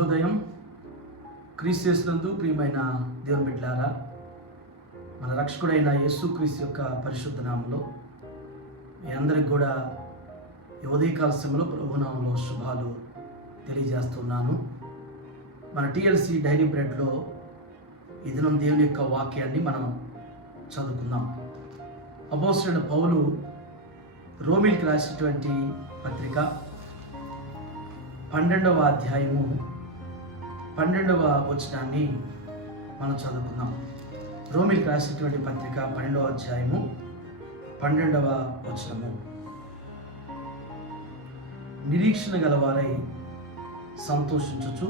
శుభోదయం. క్రీస్తునందు ప్రియమైన దేవుని బిడ్డలారా, మన రక్షకుడైన యేసుక్రీస్తు యొక్క పరిశుద్ధ నామములో మీ అందరికి కూడా ఉదయకాల సమయంలో ప్రభునామంలో శుభాలు తెలియజేస్తున్నాను. మన టిఎల్సి డైరీ బ్రెడ్లో ఈ దినం దేవుని యొక్క వాక్యాన్ని మనం చదువుకుందాం. అపోస్తలుడైన పౌలు రోమీయులకు రాసినటువంటి పత్రిక 12వ అధ్యాయము 12వ వచనాన్ని మనం చదువుకుందాం. రోమీయులకు రాసినటువంటి పత్రిక 12వ అధ్యాయము 12వ వచనము. నిరీక్షణ గలవారై సంతోషించుచు,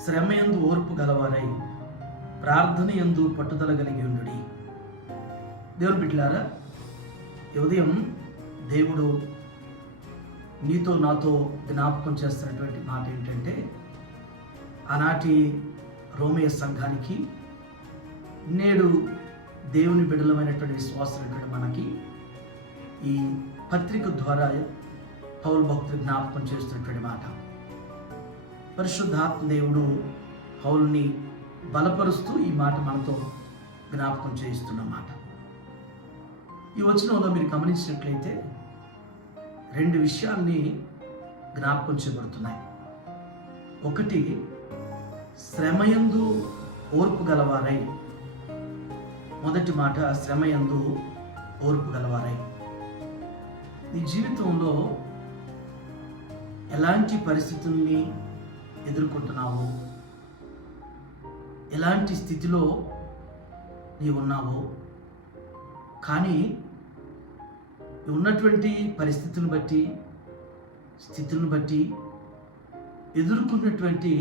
శ్రమయందు ఓర్పు గలవారై ప్రార్థన యందు పట్టుదల కలిగి ఉండుడి. దేవుని బిడ్డలారా, ఈ ఉదయం దేవుడు నీతో నాతో జ్ఞాపకం చేస్తున్నటువంటి మాట ఏంటంటే, ఆనాటి రోమేయ సంఘానికి, నేడు దేవుని బిడ్డలమైనటువంటి విశ్వాసులైనటువంటి మనకి ఈ పత్రిక ద్వారా పౌలు భక్తులు జ్ఞాపకం చేస్తున్నటువంటి మాట. పరిశుద్ధాత్మ దేవుడు పౌలుని బలపరుస్తూ ఈ మాట మనతో జ్ఞాపకం చేయిస్తున్నమాట. ఈ వచనంలో మీరు గమనించినట్లయితే రెండు విషయాల్ని జ్ఞాపకం చేయబడుతున్నాయి. ఒకటి, శ్రమయందు ఓర్పు గలవారై. మొదటి మాట, శ్రమయందు ఓర్పు గలవారై. నీ జీవితంలో ఎలాంటి పరిస్థితుల్ని ఎదుర్కొంటున్నావు, ఎలాంటి స్థితిలో నీవు ఉన్నావో, కానీ ఉన్నటువంటి పరిస్థితులను బట్టి, స్థితులను బట్టి, ఎదుర్కొన్నటువంటి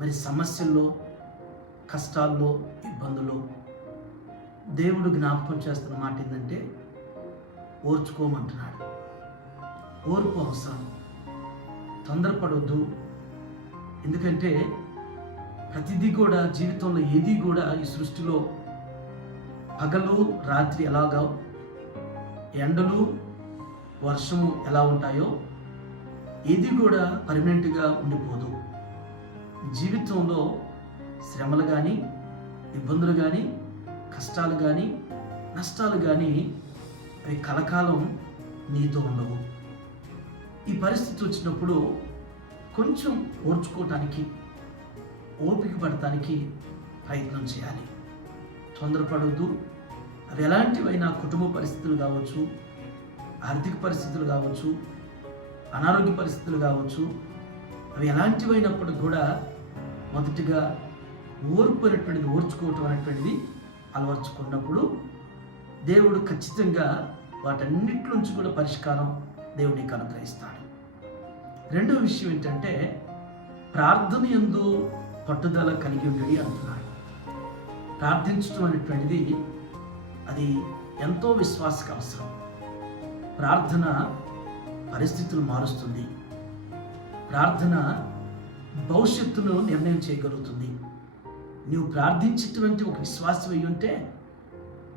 మరి సమస్యల్లో, కష్టాల్లో, ఇబ్బందుల్లో దేవుడు జ్ఞాపకం చేస్తున్న మాట ఏంటంటే, ఓర్చుకోమంటున్నాడు. ఓర్పు అవసరం, తొందరపడొద్దు. ఎందుకంటే ప్రతిదీ కూడా జీవితంలో ఏది కూడా ఈ సృష్టిలో పగలు రాత్రి ఎలాగా, ఎండలు వర్షము ఎలా ఉంటాయో ఏది కూడా పర్మనెంట్గా ఉండిపోదు. జీవితంలో శ్రమలు కానీ, ఇబ్బందులు కానీ, కష్టాలు కానీ, నష్టాలు కానీ అవి కలకాలం నీతో ఉండవు. ఈ పరిస్థితి వచ్చినప్పుడు కొంచెం ఓర్చుకోవటానికి, ఓపిక పడటానికి ప్రయత్నం చేయాలి. తొందరపడవద్దు. అవి ఎలాంటివైనా కుటుంబ పరిస్థితులు కావచ్చు, ఆర్థిక పరిస్థితులు కావచ్చు, అనారోగ్య పరిస్థితులు కావచ్చు, అవి ఎలాంటివైనప్పటికి కూడా మొదటిగా ఓర్పు అనేటువంటిది, ఓర్చుకోవటం అనేటువంటిది అలవర్చుకున్నప్పుడు దేవుడు ఖచ్చితంగా వాటన్నిటి నుంచి కూడా పరిష్కారం దేవుడికి అనుగ్రహిస్తాడు. రెండవ విషయం ఏంటంటే, ప్రార్థన యందు పట్టుదల కలిగి ఉండడి అంటున్నాడు. ప్రార్థించడం అనేటువంటిది అది ఎంతో విశ్వాసకు అవసరం. ప్రార్థన పరిస్థితులు మారుస్తుంది. ప్రార్థన భవిష్యత్తును నిర్ణయం చేయగలుగుతుంది. నీవు ప్రార్థించేటువంటి ఒక విశ్వాసం అయి ఉంటే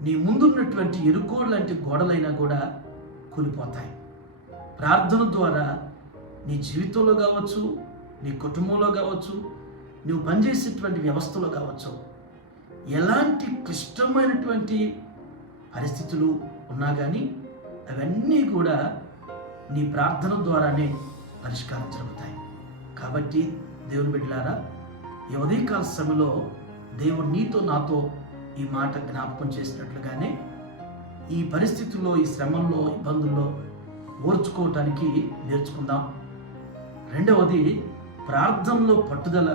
నీ ముందున్నటువంటి ఎరుకోడు లాంటి గోడలైనా కూడా కూలిపోతాయి. ప్రార్థన ద్వారా నీ జీవితంలో కావచ్చు, నీ కుటుంబంలో కావచ్చు, నువ్వు పనిచేసేటువంటి వ్యవస్థలో కావచ్చు, ఎలాంటి క్లిష్టమైనటువంటి పరిస్థితులు ఉన్నా కానీ అవన్నీ కూడా నీ ప్రార్థన ద్వారానే పరిష్కారం జరుగుతాయి. కాబట్టి దేవుని బిడ్డలారా, ఈ ఉదయకాల సమయంలో దేవుడు నీతో నాతో ఈ మాట జ్ఞాపకం చేసినట్లుగానే ఈ పరిస్థితుల్లో, ఈ శ్రమంలో, ఇబ్బందుల్లో ఓర్చుకోవటానికి నేర్చుకుందాం. రెండవది, ప్రార్థనలో పట్టుదల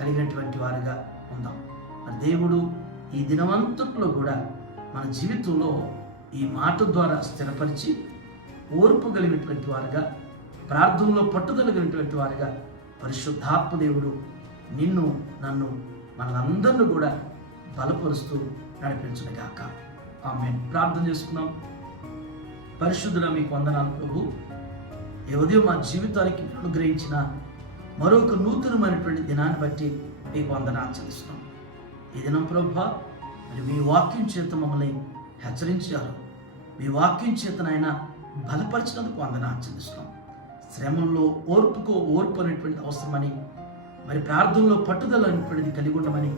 కలిగినటువంటి వారుగా ఉందాం. మరి దేవుడు ఈ దినమంతట్లో కూడా మన జీవితంలో ఈ మాట ద్వారా స్థిరపరిచి ఓర్పు కలిగినటువంటి వారుగా, ప్రార్థనలో పట్టుదల కలిగినటువంటి వారుగా పరిశుద్ధాత్మ దేవుడు నిన్ను, నన్ను, మనందరినీ కూడా బలపరుస్తూ నడిపించునుగాక. ఆమేన్. ప్రార్థన చేసుకుందాం. పరిశుద్ధుడా, మీకు వందనాలు ప్రభు. ఈ ఉదయం మా జీవితానికి అనుగ్రహించిన మరొక నూతనమైనటువంటి దినాన్ని బట్టి మీకు వందనాలు చెల్లిస్తున్నాం. ఈ దినం ప్రభువా, మరి మీ వాక్యం చేత మమ్మల్ని హెచ్చరించారు. మీ వాక్యం చేతనైనా బలపరిచినందుకు వందనాలు చెల్లిస్తున్నాం. శ్రమంలో ఓర్పు అనేటువంటి అవసరమని మరి ప్రార్థనలో పట్టుదల అనేటువంటిది కలిగి ఉండమని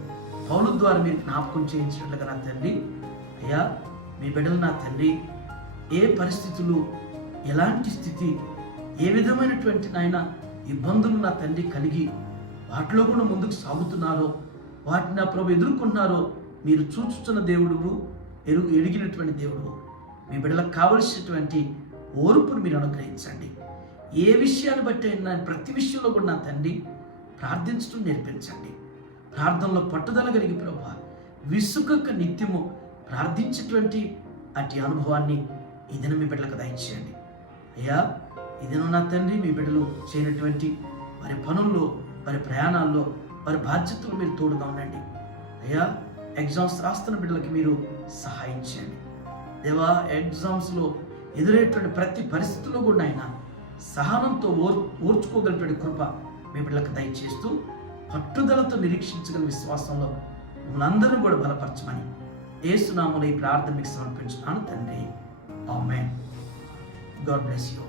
పౌలు ద్వారా మీరు జ్ఞాపకం చేయించినట్లుగా నా తండ్రి, అయ్యా మీ బిడ్డలు నా తండ్రి ఏ పరిస్థితులు, ఎలాంటి స్థితి, ఏ విధమైనటువంటి నాయన ఇబ్బందులు నా తండ్రి కలిగి వాటిలో కూడా ముందుకు సాగుతున్నారో, వాటిని నా ప్రభు ఎదుర్కొన్నారో మీరు చూచుతున్న దేవుడు, ఎరిగినటువంటి దేవుడు. మీ బిడ్డలకు కావలసినటువంటి ఓర్పును మీరు అనుగ్రహించండి. ఏ విషయాన్ని బట్టి అయినా ప్రతి విషయంలో కూడా నా తండ్రి ప్రార్థించడం నేర్పించండి. ప్రార్థనలో పట్టుదల కలిగి ప్రభువా విసుగక నిత్యము ప్రార్థించేటువంటి అటు అనుభవాన్ని ఈ దినం మీ బిడ్డలకు దయచేయండి. అయ్యా ఈ దినం నా తండ్రి మీ బిడ్డలు చేయనటువంటి వారి పనుల్లో, వారి ప్రయాణాల్లో, వారి బాధ్యతలు మీరు తోడుగా ఉండండి. అయ్యా ఎగ్జామ్స్ రాస్తున్న బిడ్డలకి మీరు సహాయం చేయండి దేవా. ఎగ్జామ్స్లో ఎదురయ్యేటువంటి ప్రతి పరిస్థితుల్లో కూడా ఆయన సహనంతో ఓర్చుకోగలిగినటువంటి కృప మీ బిడ్డలకు దయచేస్తూ పట్టుదలతో నిరీక్షించగల విశ్వాసంలో మనందరం కూడా బలపరచమని యేసు నామములో ఈ ప్రార్థన మీకు సమర్పించున్నాను తండ్రి. ఆమేన్. God bless you.